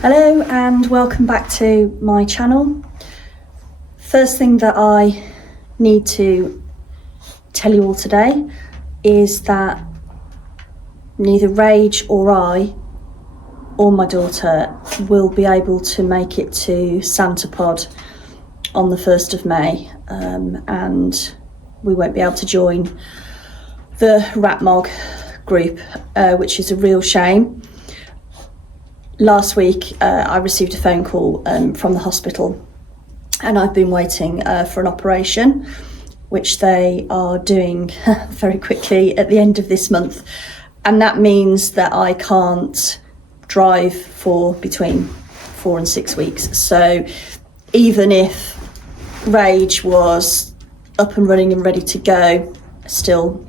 Hello and welcome back to my channel. First thing that I need to tell you all today is that neither Rage or I or my daughter will be able to make it to Santa Pod on the 1st of May, and we won't be able to join the Ratmog group, which is a real shame. Last week I received a phone call from the hospital, and I've been waiting for an operation which they are doing very quickly at the end of this month, and that means that I can't drive for between 4 and 6 weeks. So even if Rage was up and running and ready to go, still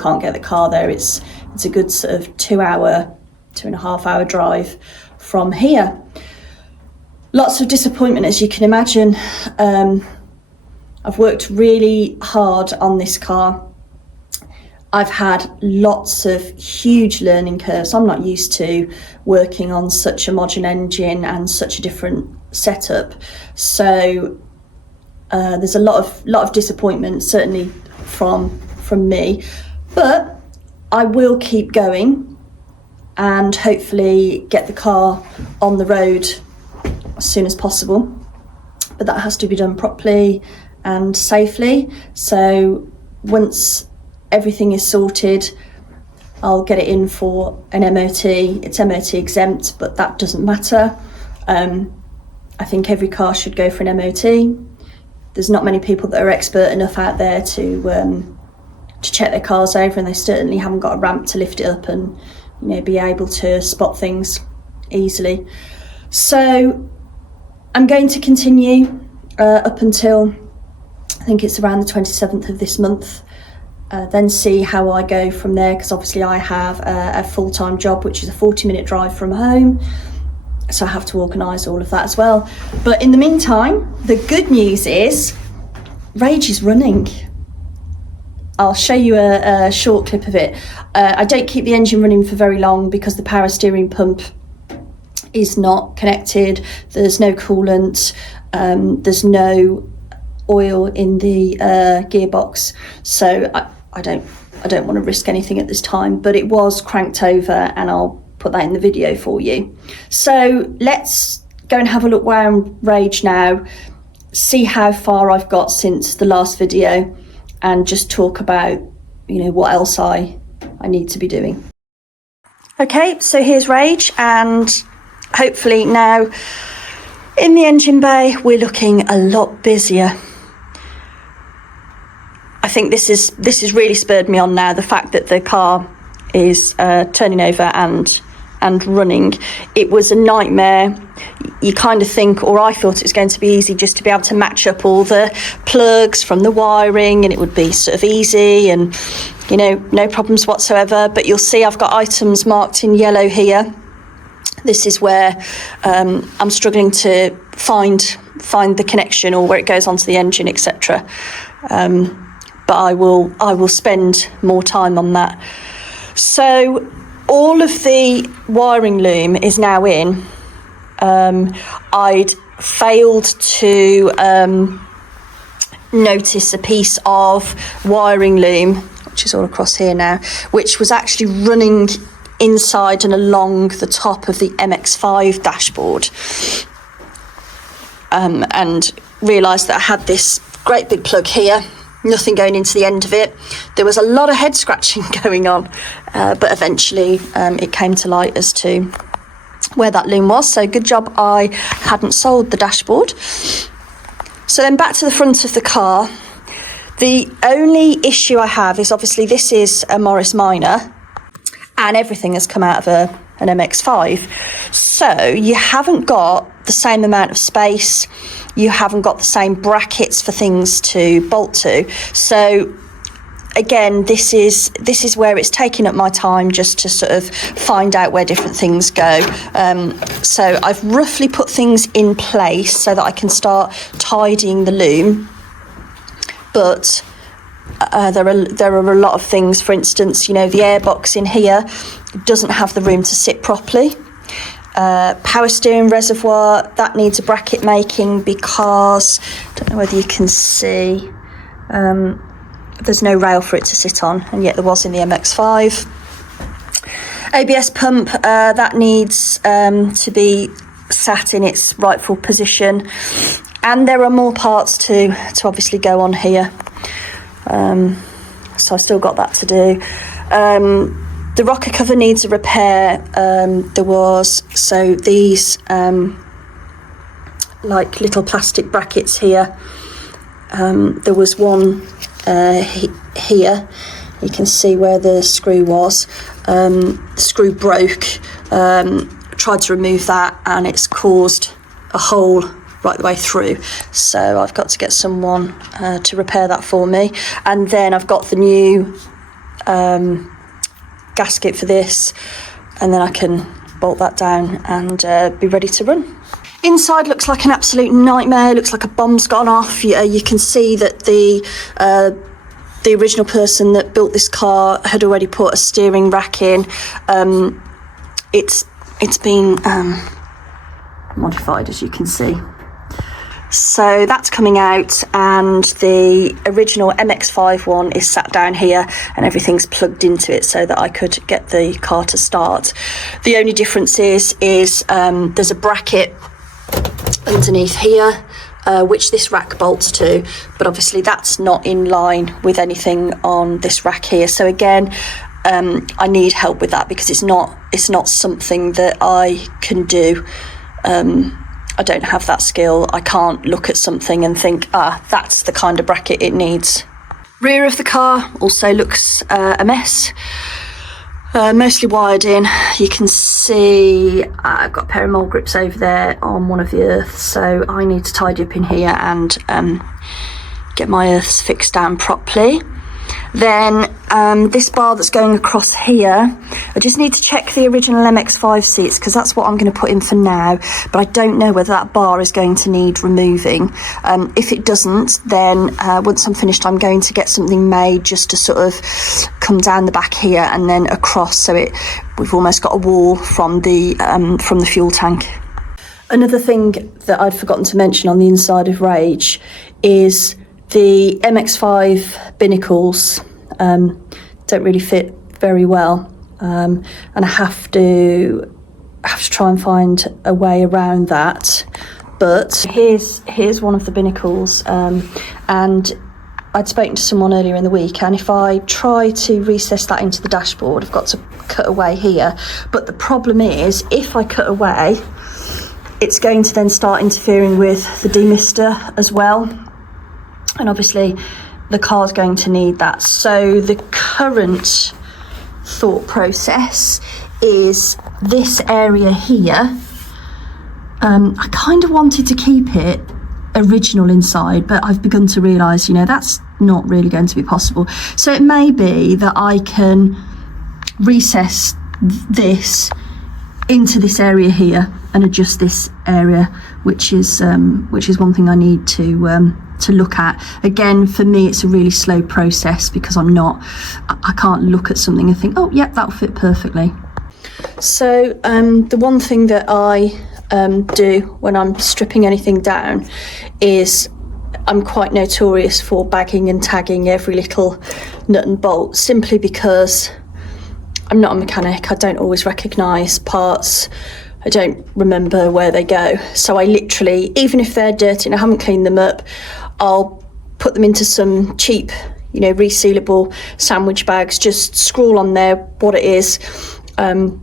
can't get the car there. It's a good sort of 2.5 hour drive from here. Lots of disappointment, as you can imagine. I've worked really hard on this car. I've had lots of huge learning curves. I'm not used to working on such a modern engine and such a different setup. So there's a lot of disappointment, certainly from me. But I will keep going and hopefully get the car on the road as soon as possible. But that has to be done properly and safely. So once everything is sorted, I'll get it in for an MOT. It's MOT exempt, but that doesn't matter. I think every car should go for an MOT. There's not many people that are expert enough out there to check their cars over, and they certainly haven't got a ramp to lift it up and be able to spot things easily. So I'm going to continue up until I think it's around the 27th of this month, then see how I go from there, because obviously I have a full-time job which is a 40-minute drive from home, so I have to organise all of that as well. But in the meantime, the good news is Rage is running. I'll show you a short clip of it. I don't keep the engine running for very long because the power steering pump is not connected. There's no coolant. There's no oil in the gearbox. So I don't want to risk anything at this time. But it was cranked over, and I'll put that in the video for you. So let's go and have a look around Rage now, see how far I've got since the last video, and just talk about, what else I need to be doing. Okay, so here's Rage, and hopefully now in the engine bay we're looking a lot busier. I think this has really spurred me on now, the fact that the car is turning over and running. It was a nightmare. You kind of think, or I thought it was going to be easy just to be able to match up all the plugs from the wiring, and it would be sort of easy and no problems whatsoever. But you'll see I've got items marked in yellow here. This is where I'm struggling to find the connection, or where it goes onto the engine, etc. But I will spend more time on that. So all of the wiring loom is now in. I'd failed to notice a piece of wiring loom, which is all across here now, which was actually running inside and along the top of the MX-5 dashboard, and realised that I had this great big plug here, nothing going into the end of it. There was a lot of head scratching going on, but eventually it came to light as to where that loom was. So good job I hadn't sold the dashboard. So then back to the front of the car. The only issue I have is, obviously this is a Morris Minor and everything has come out of an MX-5. So you haven't got the same amount of space. You haven't got the same brackets for things to bolt to. So again, this is where it's taking up my time, just to sort of find out where different things go. So I've roughly put things in place so that I can start tidying the loom. But there are a lot of things. For instance, the airbox in here doesn't have the room to sit properly. power steering reservoir, that needs a bracket making because, I don't know whether you can see, there's no rail for it to sit on, and yet there was in the MX-5. ABS pump, that needs to be sat in its rightful position, and there are more parts to obviously go on here, so I've still got that to do. The rocker cover needs a repair. So these like little plastic brackets here, there was one here, you can see where the screw was. The screw broke, tried to remove that, and it's caused a hole right the way through, so I've got to get someone to repair that for me. And then I've got the new gasket for this, and then I can bolt that down and be ready to run. Inside looks like an absolute nightmare, looks like a bomb's gone off. You can see that the original person that built this car had already put a steering rack in. It's been modified, as you can see. So that's coming out, and the original MX-5 one is sat down here and everything's plugged into it so that I could get the car to start. The only difference is there's a bracket underneath here, which this rack bolts to, but obviously that's not in line with anything on this rack here. So again, I need help with that because it's not something that I can do. I don't have that skill. I can't look at something and think, that's the kind of bracket it needs. Rear of the car also looks a mess. Mostly wired in. You can see I've got a pair of mole grips over there on one of the earths, so I need to tidy up in here and get my earths fixed down properly. Then this bar that's going across here, I just need to check the original MX-5 seats because that's what I'm going to put in for now, but I don't know whether that bar is going to need removing. If it doesn't, then once I'm finished, I'm going to get something made just to sort of come down the back here and then across, so we've almost got a wall from the fuel tank. Another thing that I'd forgotten to mention on the inside of Rage is the MX-5 binnacles don't really fit very well, and I have to try and find a way around that. But here's one of the binnacles, and I'd spoken to someone earlier in the week, and if I try to recess that into the dashboard, I've got to cut away here. But the problem is, if I cut away, it's going to then start interfering with the demister as well. And obviously the car's going to need that. So the current thought process is this area here. I kind of wanted to keep it original inside, but I've begun to realise, that's not really going to be possible. So it may be that I can recess this into this area here and adjust this area, which is one thing I need to look at. Again, for me, it's a really slow process because I can't look at something and think, oh, yep, that'll fit perfectly. So the one thing that I do when I'm stripping anything down is I'm quite notorious for bagging and tagging every little nut and bolt, simply because I'm not a mechanic. I don't always recognise parts. I don't remember where they go. So I literally, even if they're dirty and I haven't cleaned them up, I'll put them into some cheap, resealable sandwich bags, just scrawl on there what it is. And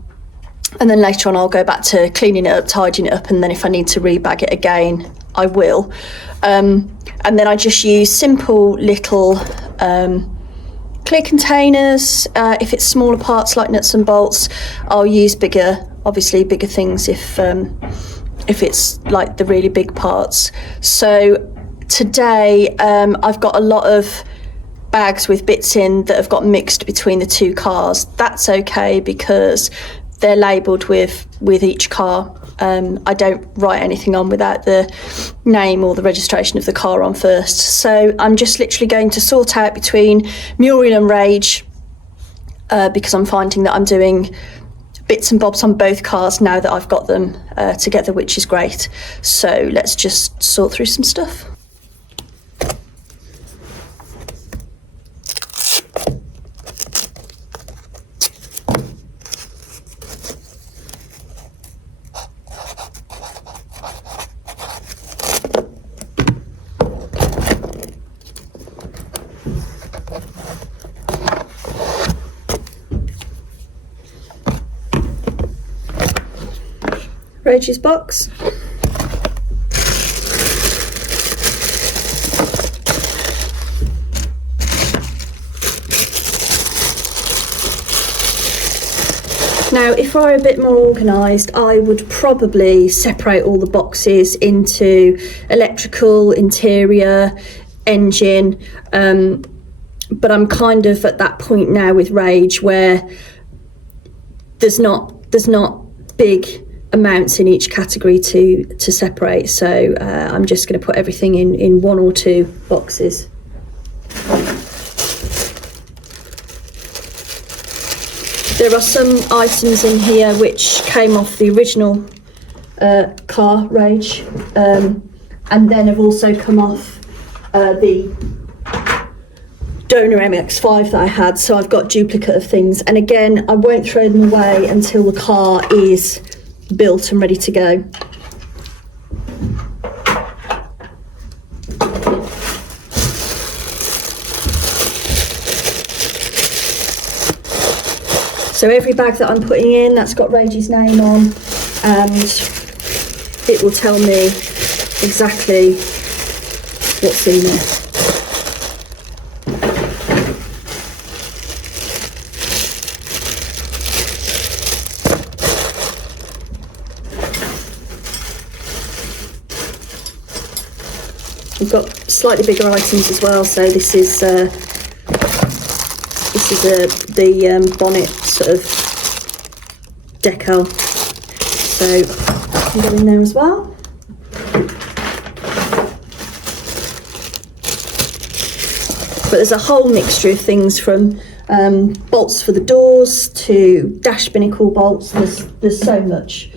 then later on I'll go back to cleaning it up, tidying it up, and then if I need to rebag it again, I will. And then I just use simple little clear containers. If it's smaller parts like nuts and bolts, I'll use bigger things if it's like the really big parts. So today I've got a lot of bags with bits in that have got mixed between the two cars. That's okay because they're labelled with each car. I don't write anything on without the name or the registration of the car on first. So I'm just literally going to sort out between Muriel and Rage because I'm finding that I'm doing bits and bobs on both cars now that I've got them together, which is great. So let's just sort through some stuff. Rage's box. Now, if I were a bit more organised, I would probably separate all the boxes into electrical, interior, engine, but I'm kind of at that point now with Rage where there's not big amounts in each category to separate, so I'm just going to put everything in one or two boxes. There are some items in here which came off the original car Rage, and then have also come off the donor MX-5 that I had, so I've got duplicate of things, and again I won't throw them away until the car is built and ready to go. So every bag that I'm putting in, that's got Rage's name on, and it will tell me exactly what's in there. We've got slightly bigger items as well, so this is the bonnet sort of decal, so that can go in there as well. But there's a whole mixture of things from bolts for the doors to dash binnacle bolts. There's so much.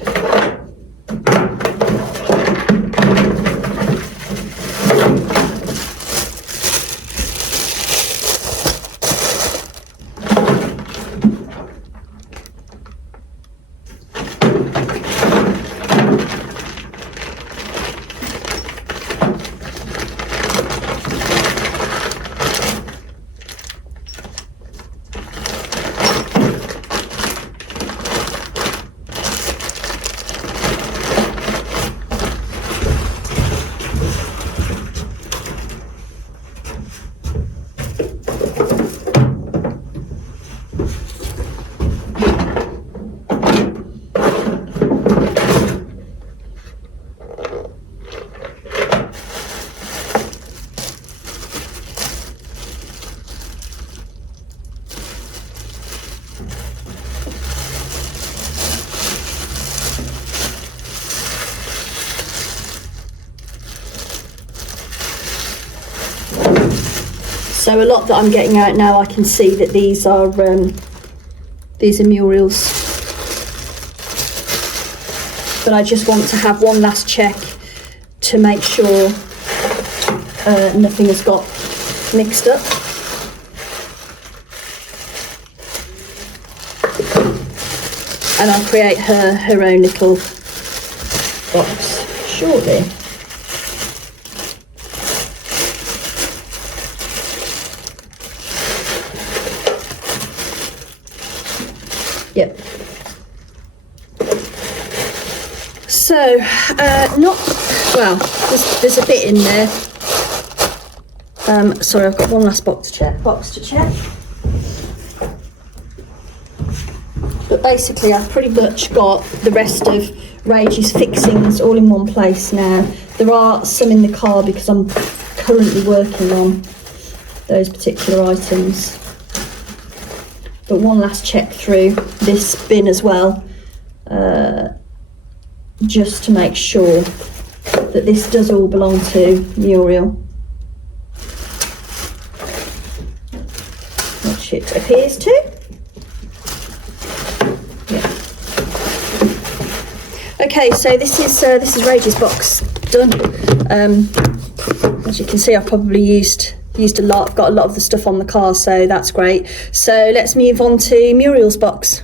So a lot that I'm getting out now, I can see that these are Muriel's, but I just want to have one last check to make sure nothing has got mixed up. And I'll create her own little box shortly. Yep. So, there's a bit in there. Sorry, I've got one last box to check. But basically, I've pretty much got the rest of Rage's fixings all in one place now. There are some in the car because I'm currently working on those particular items. But one last check through this bin as well, just to make sure that this does all belong to Muriel, which it appears to. Yeah. Okay, so this is Rage's box done. As you can see, I've probably used a lot. I've got a lot of the stuff on the car, so that's great. So let's move on to Muriel's box.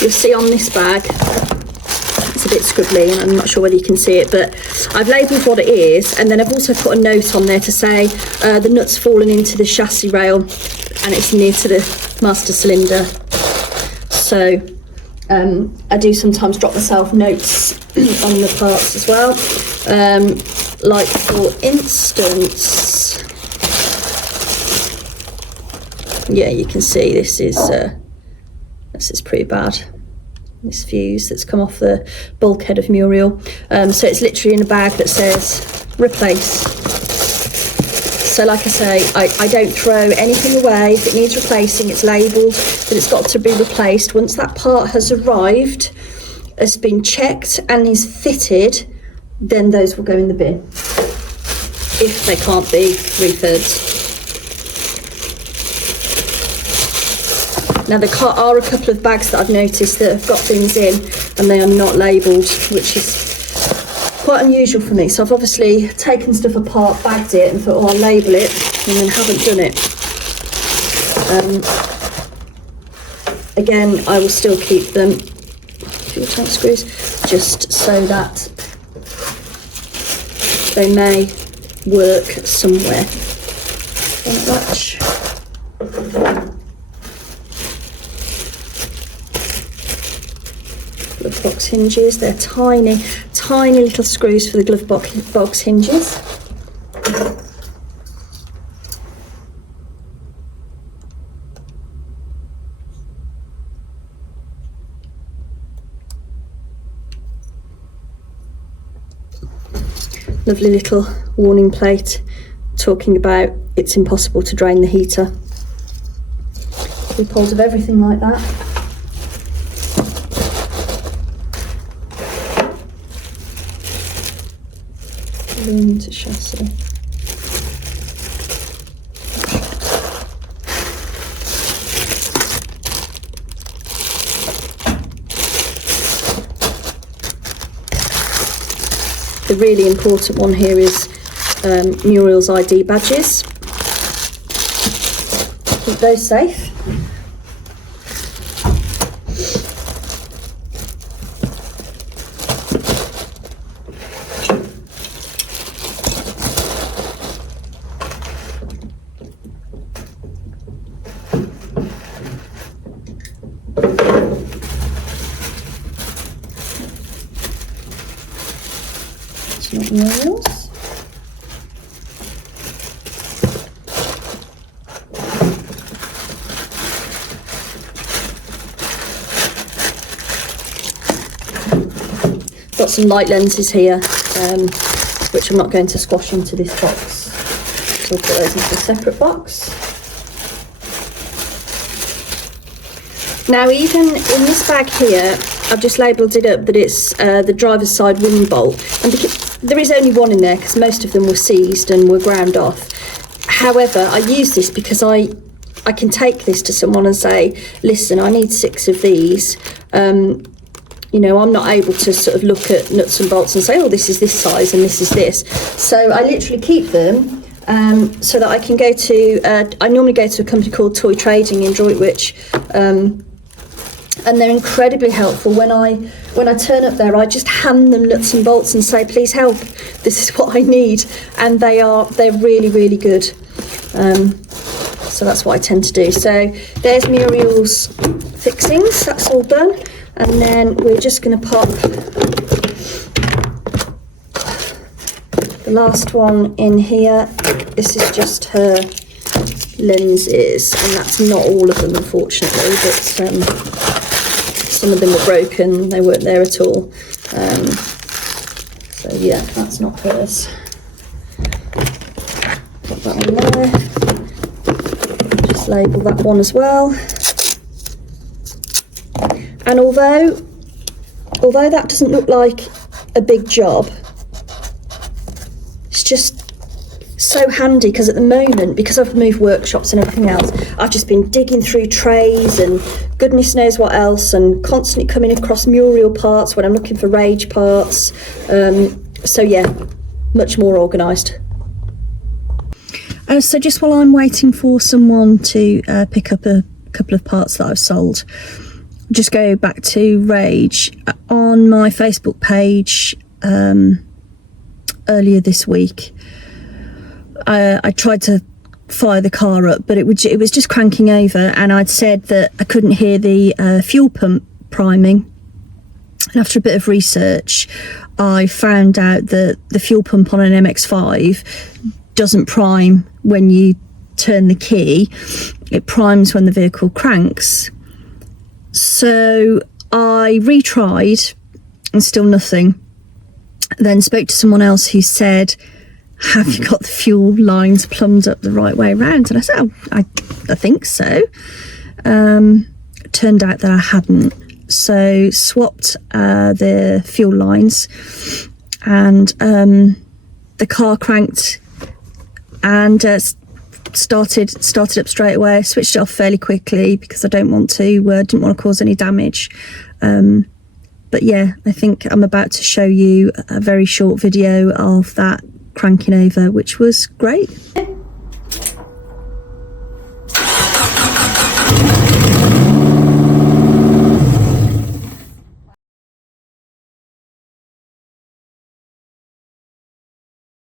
You'll see on this bag, it's a bit scribbly and I'm not sure whether you can see it, but I've labelled what it is, and then I've also put a note on there to say the nut's fallen into the chassis rail and it's near to the master cylinder. So I do sometimes drop myself notes on the parts as well. Like for instance, yeah, you can see this is pretty bad. This fuse that's come off the bulkhead of Muriel. So it's literally in a bag that says replace. So like I say, I don't throw anything away. If it needs replacing, it's labelled that it's got to be replaced. Once that part has arrived, has been checked and is fitted, then those will go in the bin if they can't be refurbed. Now there are a couple of bags that I've noticed that have got things in and they are not labelled, which is quite unusual for me. So I've obviously taken stuff apart, bagged it and thought, oh, I'll label it, and then haven't done it. Again, I will still keep them, fuel tank screws, just so that they may work somewhere. Glove box hinges, they're tiny little screws for the glove box hinges. Lovely little warning plate talking about it's impossible to drain the heater. Keep hold of everything like that. Into chassis. The really important one here is Muriel's ID badges. Keep those safe. Not Muriel's. Got some light lenses here, which I'm not going to squash into this box. So I'll put those into a separate box. Now, even in this bag here, I've just labelled it up that it's the driver's side wing bolt, and because there is only one in there because most of them were seized and were ground off. However, I use this because I can take this to someone and say, listen, I need 6 of these. You know, I'm not able to sort of look at nuts and bolts and say, oh, this is this size and this is this. So I literally keep them so that I can go to, I normally go to a company called Toy Trading in Droitwich, and they're incredibly helpful when I when I turn up there, I just hand them nuts and bolts and say, please help, this is what I need. And they're really, really good. So that's what I tend to do. So there's Muriel's fixings, that's all done. And then we're just going to pop the last one in here. This is just her lenses, and that's not all of them, unfortunately, but some of them were broken, they weren't there at all. So yeah, that's not hers. Put that on there. Just label that one as well. And although that doesn't look like a big job, it's just so handy, because at the moment, because I've moved workshops and everything else, I've just been digging through trays and goodness knows what else, and constantly coming across Muriel parts when I'm looking for Rage parts. So yeah, much more organised. So just while I'm waiting for someone to pick up a couple of parts that I've sold, just go back to Rage. On my Facebook page earlier this week, I tried to fire the car up, but it was just cranking over, and I'd said that I couldn't hear the fuel pump priming. And after a bit of research, I found out that the fuel pump on an MX-5 doesn't prime when you turn the key. It primes when the vehicle cranks. So I retried and still nothing. Then spoke to someone else who said, have you got the fuel lines plumbed up the right way around? And I said, oh, I think so. Turned out that I hadn't. So swapped the fuel lines, and the car cranked and started up straight away. I switched it off fairly quickly because I didn't want to cause any damage. But yeah, I think I'm about to show you a very short video of that cranking over, which was great.